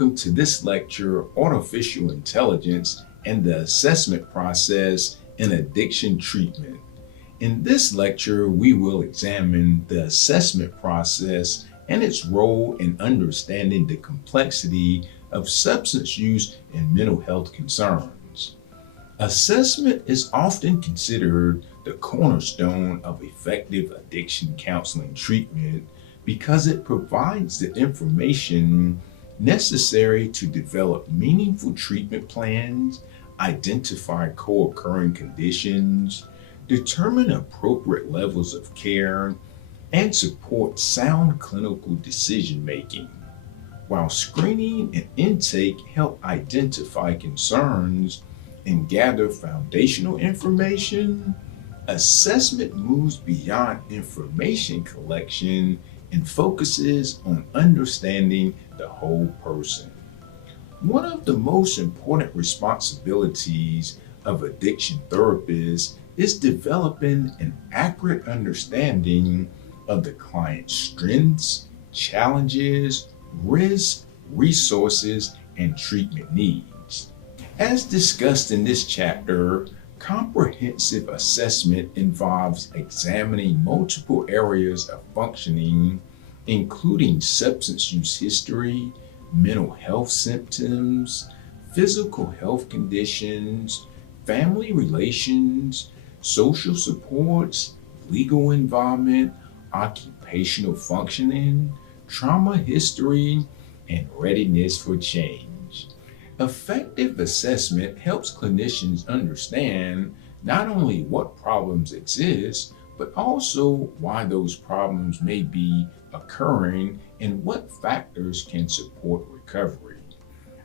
Welcome to this lecture, Artificial Intelligence and the Assessment Process in Addiction Treatment. In this lecture, we will examine the assessment process and its role in understanding the complexity of substance use and mental health concerns. Assessment is often considered the cornerstone of effective addiction counseling treatment because it provides the information necessary to develop meaningful treatment plans, identify co-occurring conditions, determine appropriate levels of care, and support sound clinical decision-making. While screening and intake help identify concerns and gather foundational information, assessment moves beyond information collection and focuses on understanding the whole person. One of the most important responsibilities of addiction therapists is developing an accurate understanding of the client's strengths, challenges, risks, resources, and treatment needs. As discussed in this chapter, comprehensive assessment involves examining multiple areas of functioning, including substance use history, mental health symptoms, physical health conditions, family relations, social supports, legal involvement, occupational functioning, trauma history, and readiness for change. Effective assessment helps clinicians understand not only what problems exist, but also why those problems may be occurring and what factors can support recovery.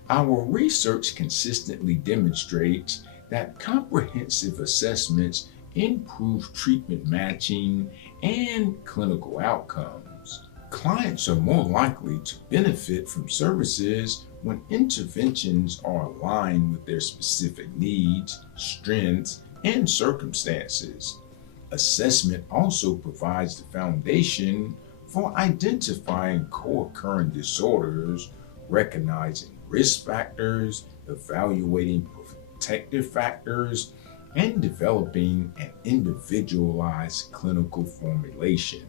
Our research consistently demonstrates that comprehensive assessments improve treatment matching and clinical outcomes. Clients are more likely to benefit from services when interventions are aligned with their specific needs, strengths, and circumstances. Assessment also provides the foundation for identifying co-occurring disorders, recognizing risk factors, evaluating protective factors, and developing an individualized clinical formulation.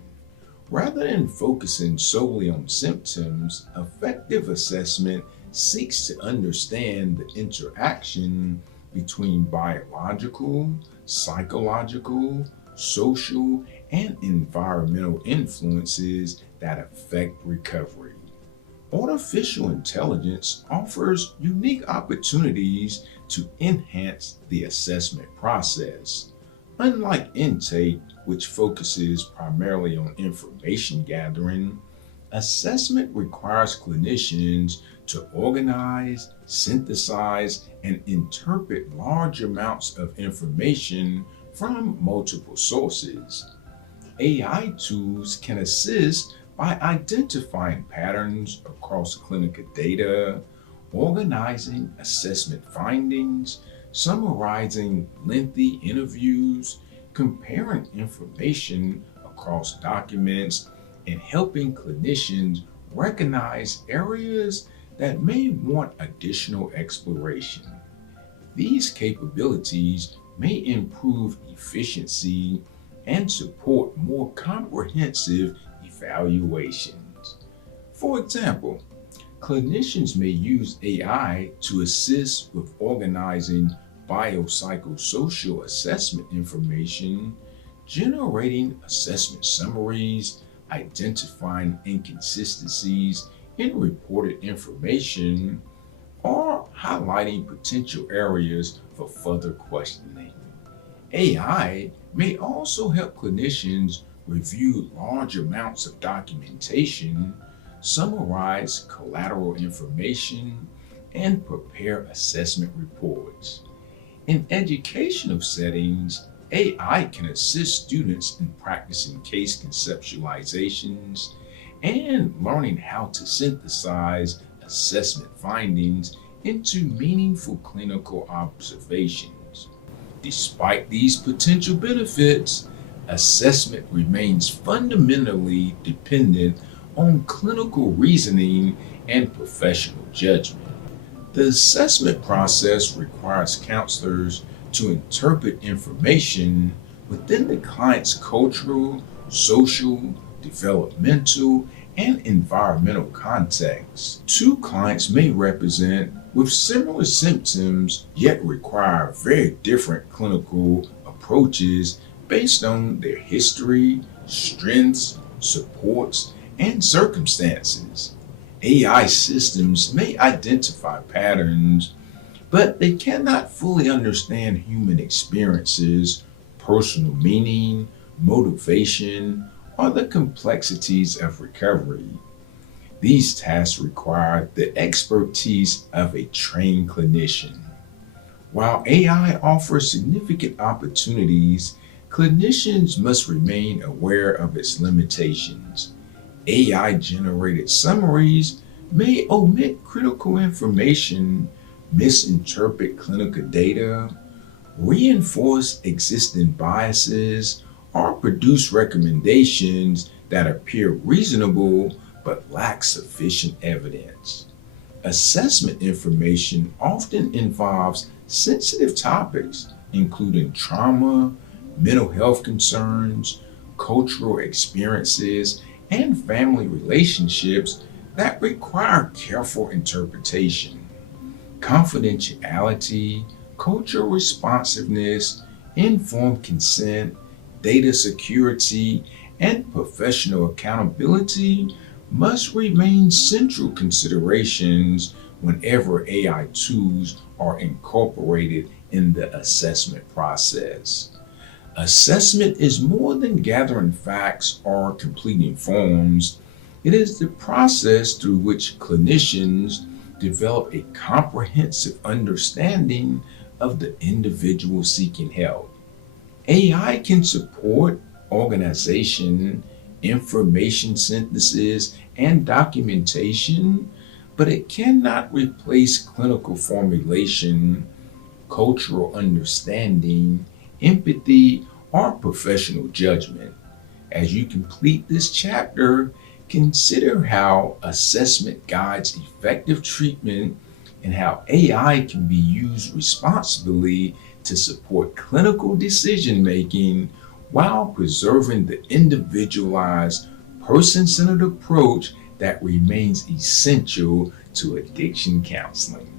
Rather than focusing solely on symptoms, effective assessment seeks to understand the interaction between biological, psychological, social, and environmental influences that affect recovery. Artificial intelligence offers unique opportunities to enhance the assessment process. Unlike intake, which focuses primarily on information gathering, assessment requires clinicians to organize, synthesize, and interpret large amounts of information from multiple sources. AI tools can assist by identifying patterns across clinical data, organizing assessment findings, summarizing lengthy interviews, comparing information across documents, and helping clinicians recognize areas that may want additional exploration. These capabilities may improve efficiency and support more comprehensive evaluations. For example, clinicians may use AI to assist with organizing biopsychosocial assessment information, generating assessment summaries, identifying inconsistencies in reported information, or highlighting potential areas for further questioning. AI may also help clinicians review large amounts of documentation, summarize collateral information, and prepare assessment reports. In educational settings, AI can assist students in practicing case conceptualizations and learning how to synthesize assessment findings into meaningful clinical observations. Despite these potential benefits, assessment remains fundamentally dependent on clinical reasoning and professional judgment. The assessment process requires counselors to interpret information within the client's cultural, social, developmental, and environmental context. Two clients may represent with similar symptoms yet require very different clinical approaches based on their history, strengths, supports, and circumstances. AI systems may identify patterns, but they cannot fully understand human experiences, personal meaning, motivation, or the complexities of recovery. These tasks require the expertise of a trained clinician. While AI offers significant opportunities, clinicians must remain aware of its limitations. AI generated summaries may omit critical information, misinterpret clinical data, reinforce existing biases, or produce recommendations that appear reasonable but lack sufficient evidence. Assessment information often involves sensitive topics, including trauma, mental health concerns, cultural experiences, and family relationships that require careful interpretation. Confidentiality, cultural responsiveness, informed consent, data security, and professional accountability must remain central considerations whenever AI tools are incorporated in the assessment process. Assessment is more than gathering facts or completing forms. It is the process through which clinicians develop a comprehensive understanding of the individual seeking help. AI can support organization, information synthesis, and documentation, but it cannot replace clinical formulation, cultural understanding, empathy, or professional judgment. As you complete this chapter, consider how assessment guides effective treatment and how AI can be used responsibly to support clinical decision making while preserving the individualized, person centered approach that remains essential to addiction counseling.